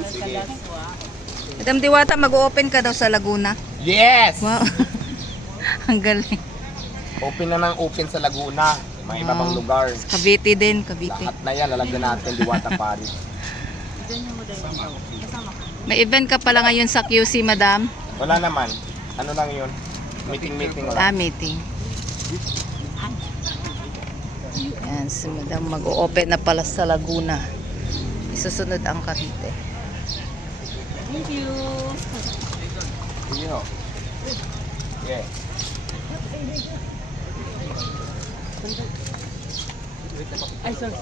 Sige. Madam Diwata, mag-open ka daw sa Laguna. Yes! Wow. Ang galing. Open na ng open sa Laguna. May iba pang lugar. Cavite din, Cavite. Lahat na yan, lalagyan natin Diwata Paris. May event ka pala ngayon sa QC, madam. Wala naman. Ano lang yun? Meeting-meeting lang. Ah, meeting. Yan, si madam mag-open na pala sa Laguna. Isusunod ang Cavite. Thank you. Sige ho. Yeah. Ay, sorry.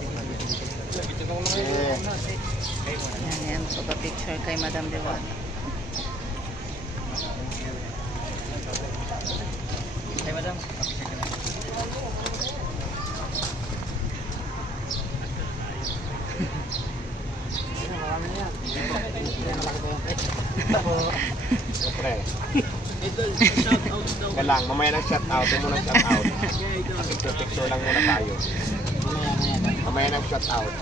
Yeah. Yan, yan. Pagpa-picture kay Madam Diwata. Siyempre. Kaya lang, mamaya ng shout out. Huwag mo ng shout out. Kasi picture lang muna tayo. Mamaya ng shout out.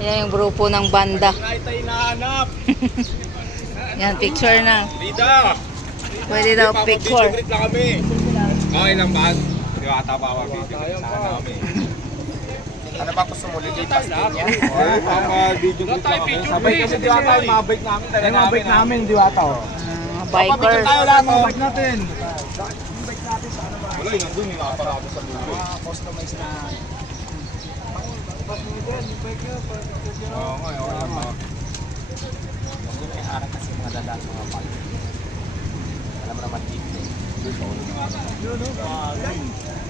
Yan yung grupo ng banda. Kahit tayo nahanap. Yan, picture na. Lida! Pwede daw picture. Greet lang kami. Okay lang ba? Diwata pa ako video greet sana kami. Ano ba gusto mo? Lilipas din yan? Oo, papa-video lang kami. Sabay kasi diwata, yung mga bike namin. Yung mga bike namin, diwata. oh. Ah, bikers. Tayo lahat mga bike natin. Wala, yun nandun yung nakaparado sa lulo. Customize na. Oo nga, oo lang ba? Gusto may harap kasi mga dala at mga bike. Alam naman dito. Corona man, baka.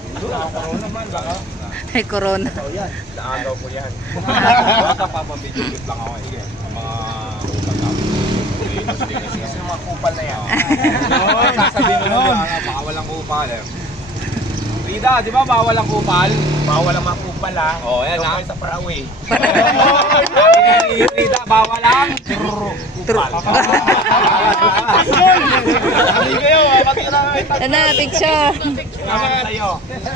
Ay, corona. Naagaw ko yan. Baka papabidyo clip lang ako. Sige, ang mga. Kasi yung mga kupal na yan. Oo, Sasabihin mo na baka walang kupal eh. Rida, di ba bawal ang kupal? Bawal ang mga kupal ah. Oo, yan ha. sa nga ni Rida, bawal ang kupal. Sabi kayo, makikita na picture.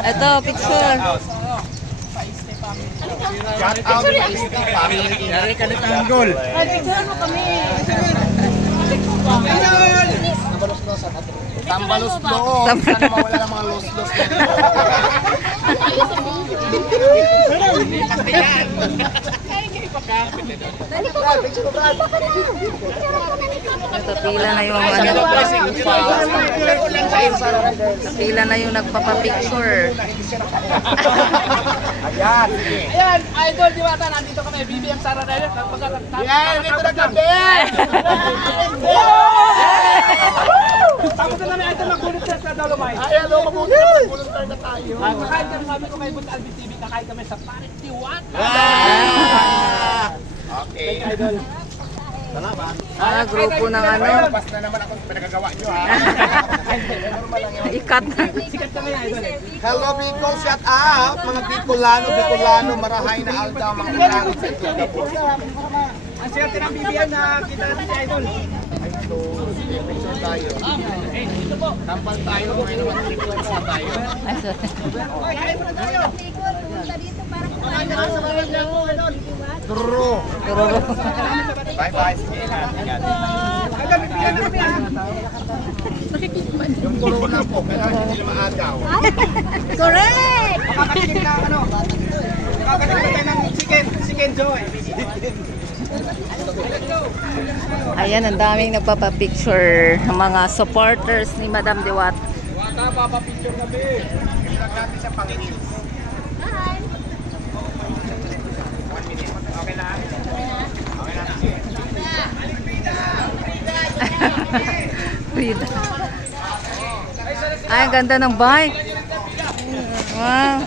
Ito, picture. Shout out sa Isti family. Yari ka na tanggol. Ay, picture mo kami. Tambalos doon. Sana mawala ng mga los-los. pila na yung ano. Pila na yung nagpapapicture. Ayan. Ayan, idol, di ba? Nandito kami. BBM Sara Reyes. Yan, dito na kami! Tapos na namin idol magulot sa sa Dolomite. Ayan, o, mabuti na mag-volunteer na tayo. Kakain kami sabi ko kay Alvin TV, kakain kami sa Paris Tiwata. Okay. Ah, grupo ng ano. Pas na naman ako sa pinagagawa nyo, ha? Ikat na. Sikat kami idol. Hello, Bicol, shout out! Mga Bicolano, Bicolano, marahay na alda, mga Bicolano sa. Ang sikat ng BBM na kita natin si idol. Picture tayo. Eh, dito po. Tampal tayo, may naman picture na tayo. Ay, sorry. True. Tururo. Bye-bye. Sige, ingat. Ingat. Yung corona po, kailangan hindi maagaw. Makakatikim na ano. Makakatikim na tayo ng chicken, chicken joy. Ayan, ang daming nagpapapicture ng mga supporters ni Madam Diwata. Wata, papapicture kami. Ilag natin siya pang reels. One minute. Okay na? Okay na. Sige. Frida. Ay, ganda ng bike. Wow.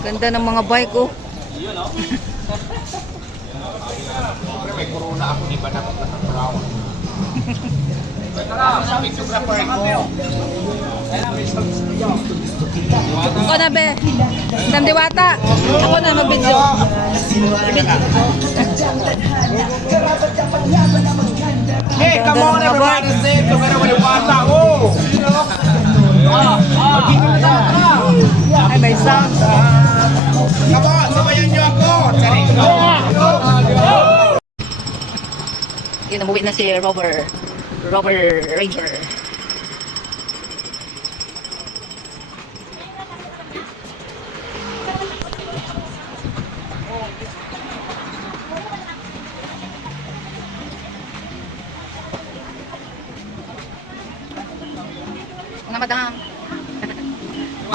Ganda ng mga bike, oh. Siyempre may corona ako, di ba na ko. Ako na be. Sam Diwata. Ako na magbidyo. Hey, come on everybody, sing together with Diwata. Oh! Ay, may sound. Ah. Come on, sabayan niyo ako. Sorry. Yun, umuwi na si Robert. Robert Ranger.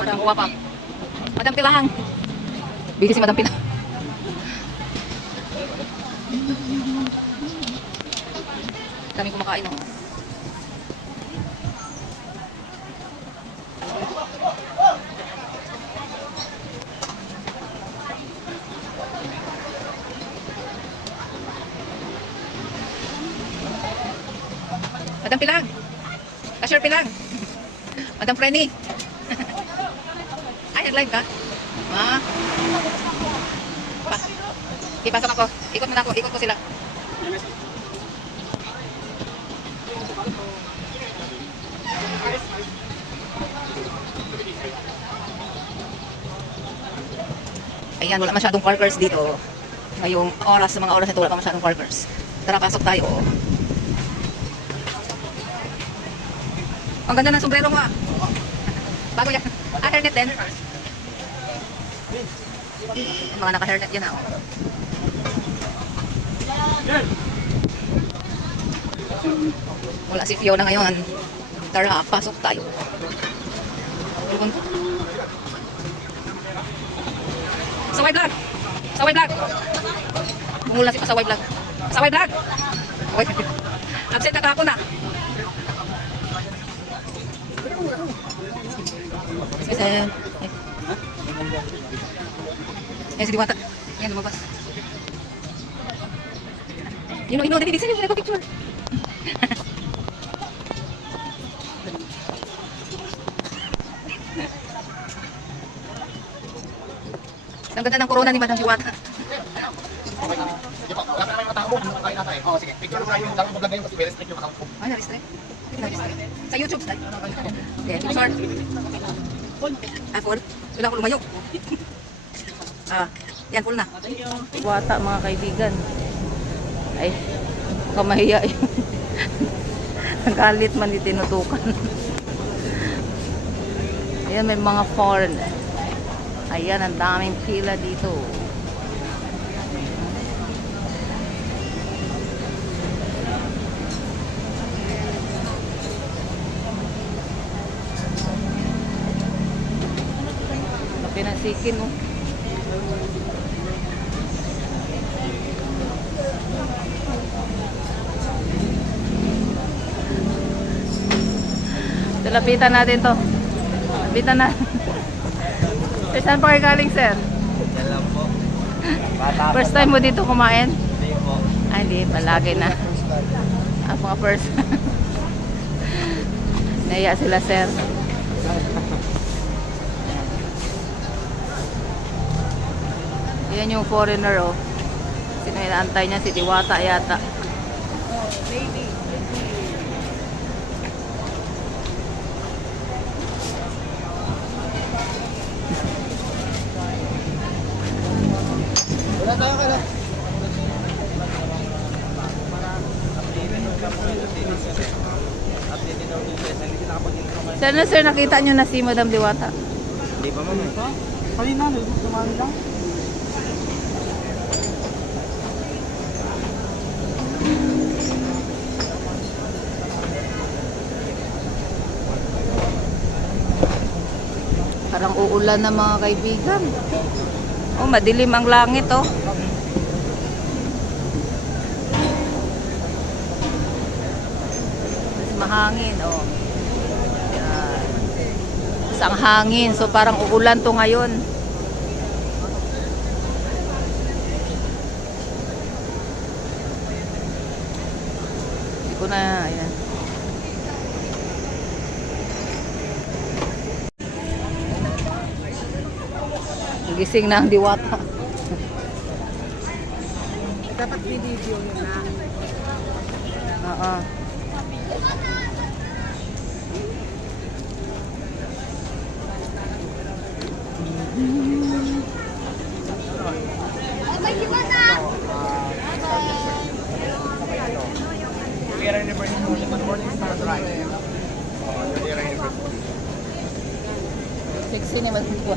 Madam, pa. Madam Pilang. Busy si Madam Pilang. Daming kumakain oh. Madam Pilang. Cashier Pilang. Madam Frenny. Nag-live ka? Ah. Pa. Ipasok ako. Ikot mo na ako. Ikot ko sila. Ayan, wala masyadong workers dito. Ngayong oras, sa mga oras ito, wala pa masyadong workers. Tara, pasok tayo. Ang ganda ng sombrero mo ah. Bago yan. Ah, hairnet din. Yung mga naka-hairnet yan ah. oh. Wala si Fiona ngayon. Tara, pasok tayo. Ko. Saway vlog. Saway vlog. Bumula si Pasaway vlog. Pasaway vlog. Wait. Absent na kahapon na. Absent. Eh, si Diwata. Yan, lumabas. You know, you know, dali, dali, dali, picture. Ang ganda ng corona ni Madam Diwata. Oh, sige. Picture na yung lang vlog ngayon kasi very strict yung account ko. Ay, na-restrict. Sa YouTube. Okay, short. Ah. Wala ko lumayo. Ah, yan, full na. Wata, mga kaibigan. Ay, kamahiya yun. Nagalit man itinutukan. Ayan, may mga foreign. Ayan, ang daming pila dito. Pinasikin, oh. Lapitan natin to. Lapitan na. Sir, saan pa kayo galing, sir? Yan lang po. First time mo dito kumain? Hindi po. Ah, hindi. Palagi na. Ah, mga first. Naya sila, sir. Yan yung foreigner, oh. Sino yung inaantay niya? Si Diwata yata. Wala tayo Sir na, sir, nakita nyo na si Madam Diwata. Hindi pa ma'am. Kanina, dumami lang. Parang uulan na mga kaibigan. Oh, madilim ang langit, oh. Mahangin, oh. Yan. Isang hangin. So, parang uulan to ngayon. Hindi ko na, ayan. Gising na ang diwata. Dapat video yun na. Oo. Sierra University morning, but morning is not right. Sexy naman po.